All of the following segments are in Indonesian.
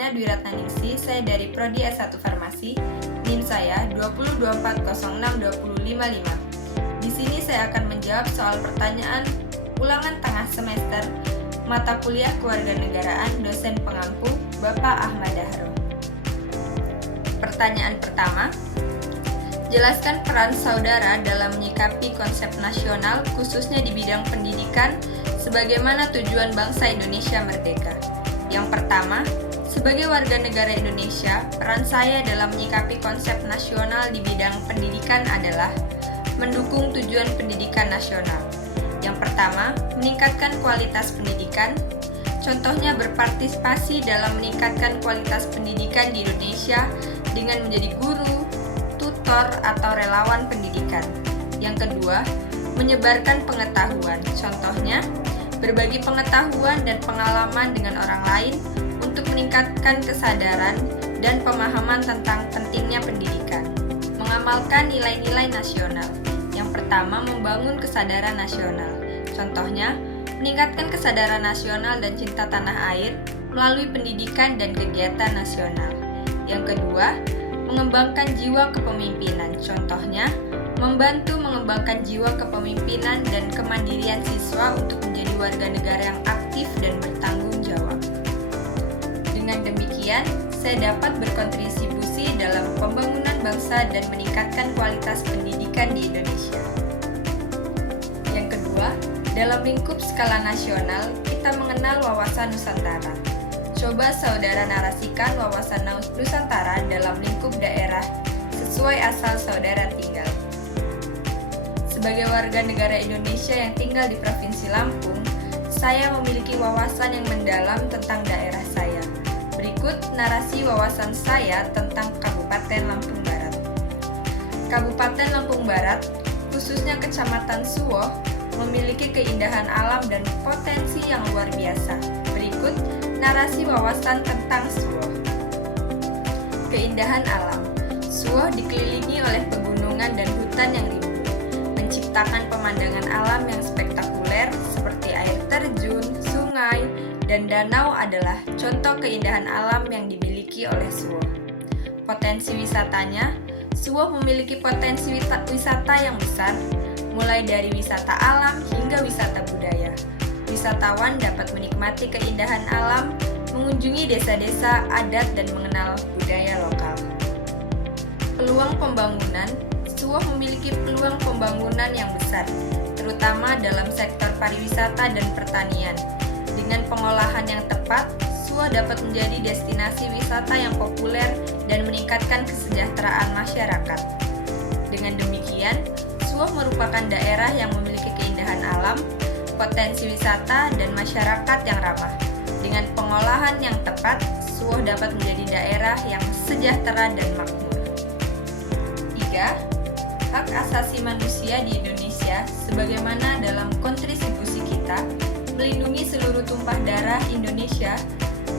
Krisna Dwi Ratnaningsih, saya dari Prodi S1 Farmasi, NIM saya 2024062055. Di sini saya akan menjawab soal pertanyaan ulangan tengah semester mata kuliah Kewarganegaraan dosen pengampu Bapak Ahmad Dahro. Pertanyaan pertama, jelaskan peran saudara dalam menyikapi konsep nasional khususnya di bidang pendidikan sebagaimana tujuan bangsa Indonesia merdeka. Yang pertama, sebagai warga negara Indonesia, peran saya dalam menyikapi konsep nasional di bidang pendidikan adalah mendukung tujuan pendidikan nasional. Yang pertama, meningkatkan kualitas pendidikan. Contohnya berpartisipasi dalam meningkatkan kualitas pendidikan di Indonesia dengan menjadi guru, tutor, atau relawan pendidikan. Yang kedua, menyebarkan pengetahuan. Contohnya, berbagi pengetahuan dan pengalaman dengan orang lain untuk meningkatkan kesadaran dan pemahaman tentang pentingnya pendidikan. Mengamalkan nilai-nilai nasional. Yang pertama, membangun kesadaran nasional. Contohnya, meningkatkan kesadaran nasional dan cinta tanah air melalui pendidikan dan kegiatan nasional. Yang kedua, mengembangkan jiwa kepemimpinan. Contohnya, membantu mengembangkan jiwa kepemimpinan dan kemandirian siswa untuk menjadi warga negara yang aktif dan bertanggung jawab. Dengan demikian, saya dapat berkontribusi dalam pembangunan bangsa dan meningkatkan kualitas pendidikan di Indonesia. Yang kedua, dalam lingkup skala nasional, kita mengenal wawasan Nusantara. Coba saudara narasikan wawasan Nusantara dalam lingkup daerah sesuai asal saudara tinggal. Sebagai warga negara Indonesia yang tinggal di Provinsi Lampung, saya memiliki wawasan yang mendalam tentang daerah saya. Berikut narasi wawasan saya tentang Kabupaten Lampung Barat. Kabupaten Lampung Barat, khususnya Kecamatan Suwoh, memiliki keindahan alam dan potensi yang luar biasa. Berikut narasi wawasan tentang Suwoh. Keindahan alam. Suwoh dikelilingi oleh pegunungan dan hutan yang rimbun, menciptakan pemandangan alam yang spektakuler seperti air terjun, sungai, dan danau adalah contoh keindahan alam yang dimiliki oleh Suwoh. Potensi wisatanya, Suwoh memiliki potensi wisata yang besar, mulai dari wisata alam hingga wisata budaya. Wisatawan dapat menikmati keindahan alam, mengunjungi desa-desa adat dan mengenal budaya lokal. Peluang pembangunan. Suwoh memiliki peluang pembangunan yang besar, terutama dalam sektor pariwisata dan pertanian. Dengan pengolahan yang tepat, Suwoh dapat menjadi destinasi wisata yang populer dan meningkatkan kesejahteraan masyarakat. Dengan demikian, Suwoh merupakan daerah yang memiliki keindahan alam, potensi wisata, dan masyarakat yang ramah. Dengan pengolahan yang tepat, Suwoh dapat menjadi daerah yang sejahtera dan makmur. 3. Hak asasi manusia di Indonesia sebagaimana dalam kontribusi kita melindungi seluruh tumpah darah Indonesia.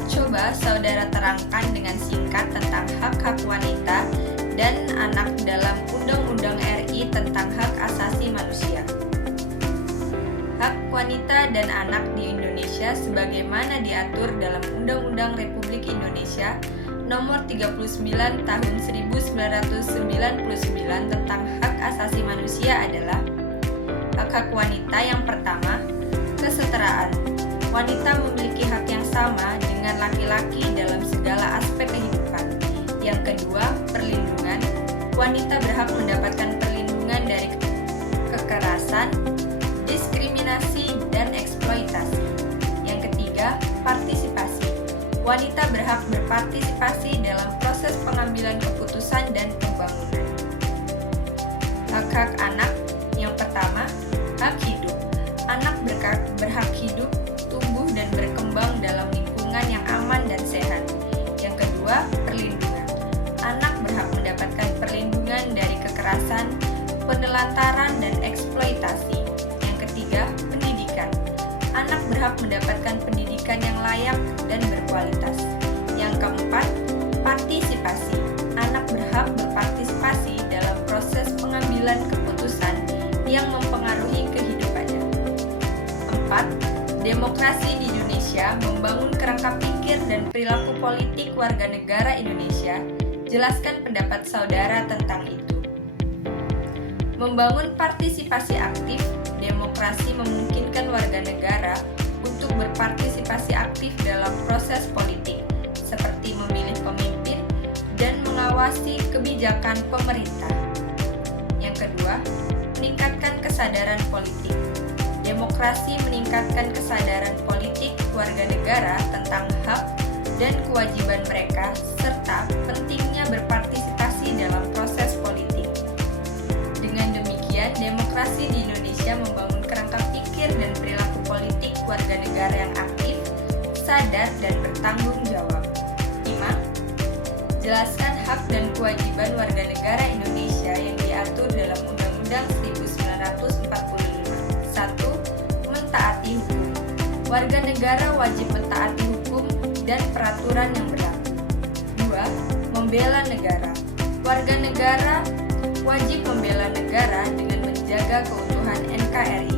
Coba saudara terangkan dengan singkat tentang hak-hak wanita dan anak dalam Undang-Undang RI tentang hak asasi manusia. Hak wanita dan anak di Indonesia sebagaimana diatur dalam Undang-Undang Republik Indonesia Nomor 39 Tahun 1999 tentang hak asasi manusia adalah hak-hak wanita. Yang pertama, kesetaraan. Wanita memiliki hak yang sama dengan laki-laki dalam segala aspek kehidupan. Yang kedua, perlindungan. Wanita berhak mendapatkan perlindungan dari kekerasan, diskriminasi, dan eksploitasi. Yang ketiga, partisipasi. Wanita berhak berpartisipasi dalam proses pengambilan keputusan dan pembangunan. Hak-hak anak. Yang pertama, hak hidup. Anak berhak hidup, tumbuh, dan berkembang dalam lingkungan yang aman dan sehat. Yang kedua, perlindungan. Anak berhak mendapatkan perlindungan dari kekerasan, penelantaran, dan eksploitasi. Yang ketiga, pendidikan. Anak berhak mendapatkan pendidikan yang layak dan berkualitas. Yang keempat, partisipasi. Anak berhak berpartisipasi dalam proses pengambilan keputusan yang mempengaruhi kehidupannya. 4. Demokrasi di Indonesia membangun kerangka pikir dan perilaku politik warga negara Indonesia, jelaskan pendapat saudara tentang itu. Membangun partisipasi aktif, demokrasi memungkinkan warga negara untuk berpartisipasi aktif dalam proses politik, seperti memilih pemimpin dan mengawasi kebijakan pemerintah. Yang kedua, meningkatkan kesadaran politik. Demokrasi meningkatkan kesadaran politik warga negara tentang hak dan kewajiban mereka, serta pentingnya berpartisipasi dalam proses politik. Dengan demikian, demokrasi di Indonesia membangun kerangka pikir dan perilaku politik warga negara yang aktif, sadar, dan bertanggung jawab. 5. Jelaskan hak dan kewajiban warga negara Indonesia yang diatur dalam Undang-Undang 1945. 1. Mentaati hukum. Warga negara wajib mentaati hukum dan peraturan yang berlaku. 2. Membela negara. Warga negara wajib membela negara dengan menjaga keutuhan NKRI.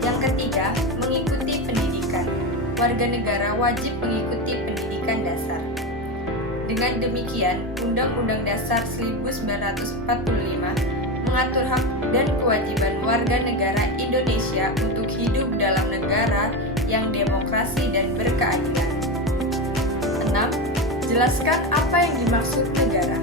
Yang ketiga, mengikuti pendidikan. Warga negara wajib mengikuti pendidikan dasar. Dengan demikian, Undang-Undang Dasar 1945 mengatur hak dan kewajiban warga negara Indonesia untuk hidup dalam negara yang demokrasi dan berkeadilan. 6. Jelaskan apa yang dimaksud negara.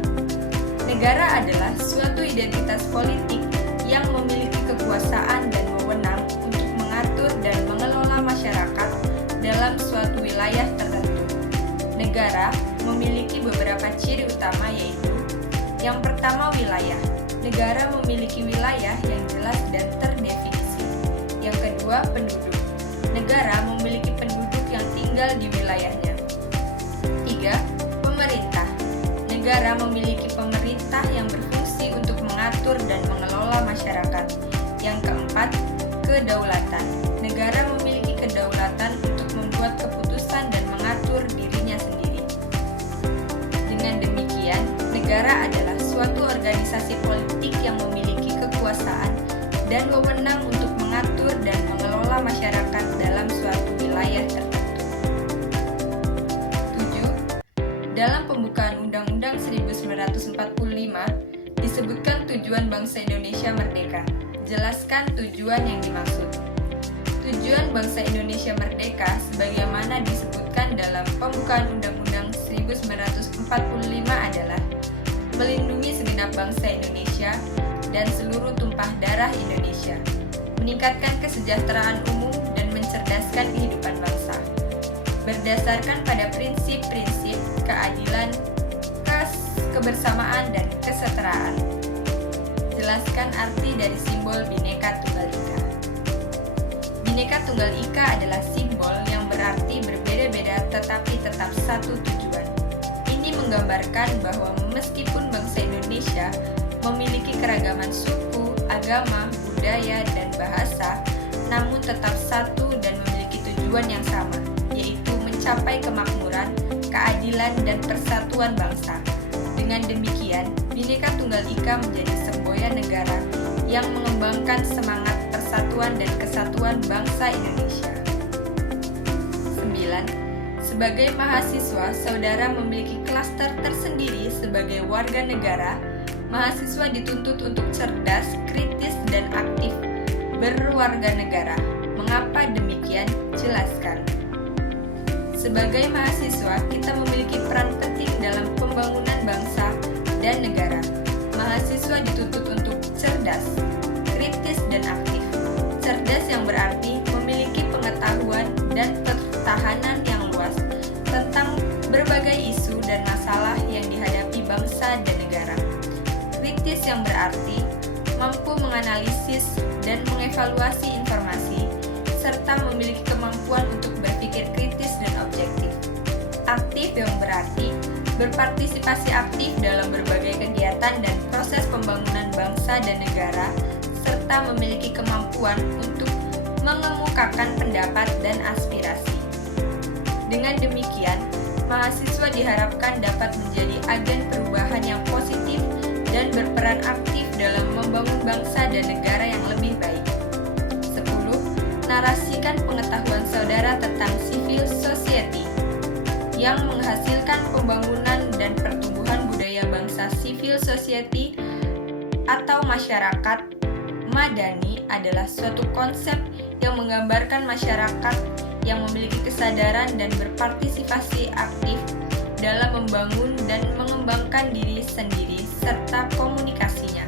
Negara adalah suatu identitas politik yang memiliki kekuasaan dan wewenang untuk mengatur dan mengelola masyarakat dalam suatu wilayah tertentu. Negara memiliki beberapa ciri utama, yaitu: yang pertama, wilayah. Negara memiliki wilayah yang jelas dan terdefinisi. Yang kedua, penduduk. Negara memiliki penduduk yang tinggal di wilayahnya. 3. Pemerintah. Negara memiliki pemerintah yang berfungsi untuk mengatur dan mengelola masyarakat. Yang keempat, kedaulatan. Negara memiliki kedaulatan untuk membuat keputusan dan mengatur dirinya sendiri. Dengan demikian, negara adalah suatu organisasi politik yang memiliki kekuasaan dan wewenang untuk mengatur dan mengelola masyarakat dalam suatu wilayah tertentu. 7. Dalam pembukaan Undang-Undang 1945 disebutkan tujuan bangsa Indonesia merdeka. Jelaskan tujuan yang dimaksud. Tujuan bangsa Indonesia merdeka sebagaimana disebutkan dalam pembukaan Undang-Undang 1945 adalah melindungi segenap bangsa Indonesia dan seluruh tumpah darah Indonesia, meningkatkan kesejahteraan umum dan mencerdaskan kehidupan bangsa, berdasarkan pada prinsip-prinsip keadilan, kebersamaan, dan kesetaraan. Jelaskan arti dari simbol Bhinneka Tunggal Ika. Bhinneka Tunggal Ika adalah simbol yang berarti berbeda-beda tetapi tetap satu tujuan. Ini menggambarkan bahwa meskipun bangsa Indonesia memiliki keragaman suku, agama, budaya, dan bahasa, namun tetap satu dan memiliki tujuan yang sama, yaitu mencapai kemakmuran, keadilan, dan persatuan bangsa. Dengan demikian, Bhinneka Tunggal Ika menjadi semboyan negara yang mengembangkan semangat persatuan dan kesatuan bangsa Indonesia. 9. Sebagai mahasiswa, saudara memiliki klaster tersendiri sebagai warga negara. Mahasiswa dituntut untuk cerdas, kritis, dan aktif berwarga negara. Mengapa demikian? Jelaskan. Sebagai mahasiswa, kita memiliki peran penting dalam pembangunan bangsa dan negara. Mahasiswa dituntut untuk cerdas, kritis, dan aktif. Cerdas yang berarti memiliki pengetahuan dan pertahanan yang luas tentang berbagai isu dan masalah yang dihadapi bangsa dan negara. Kritis yang berarti mampu menganalisis dan mengevaluasi informasi, serta memiliki kemampuan untuk berpikir kritis dan objektif. Aktif yang berarti berpartisipasi aktif dalam berbagai kegiatan dan proses pembangunan bangsa dan negara, serta memiliki kemampuan untuk mengemukakan pendapat dan aspirasi. Dengan demikian, mahasiswa diharapkan dapat menjadi agen perubahan yang positif dan berperan aktif dalam membangun bangsa dan negara yang lebih baik. 10. Narasikan pengetahuan saudara tentang civil society. yang menghasilkan pembangunan dan pertumbuhan budaya bangsa. Civil society atau masyarakat madani adalah suatu konsep yang menggambarkan masyarakat yang memiliki kesadaran dan berpartisipasi aktif dalam membangun dan mengembangkan diri sendiri serta komunikasinya.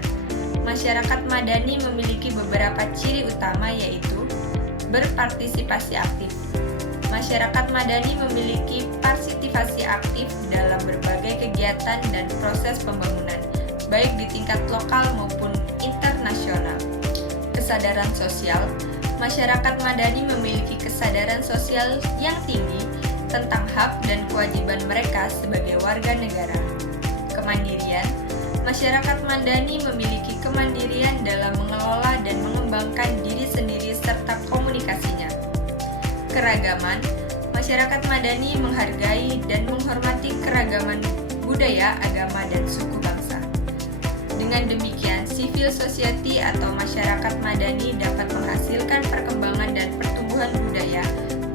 Masyarakat madani memiliki beberapa ciri utama, yaitu berpartisipasi aktif. Masyarakat madani memiliki partisipasi aktif dalam berbagai kegiatan dan proses pembangunan, baik di tingkat lokal maupun internasional. Kesadaran sosial. Masyarakat madani memiliki kesadaran sosial yang tinggi tentang hak dan kewajiban mereka sebagai warga negara. Kemandirian. Masyarakat madani memiliki kemandirian dalam mengelola dan mengembangkan diri sendiri serta komunikasinya. Keragaman. Masyarakat madani menghargai dan menghormati keragaman budaya, agama, dan suku bangsa. Dengan demikian, civil society atau masyarakat madani dapat menghasilkan perkembangan dan pertumbuhan budaya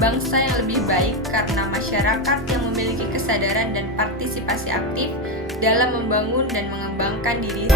bangsa yang lebih baik karena masyarakat yang memiliki kesadaran dan partisipasi aktif dalam membangun dan mengembangkan diri.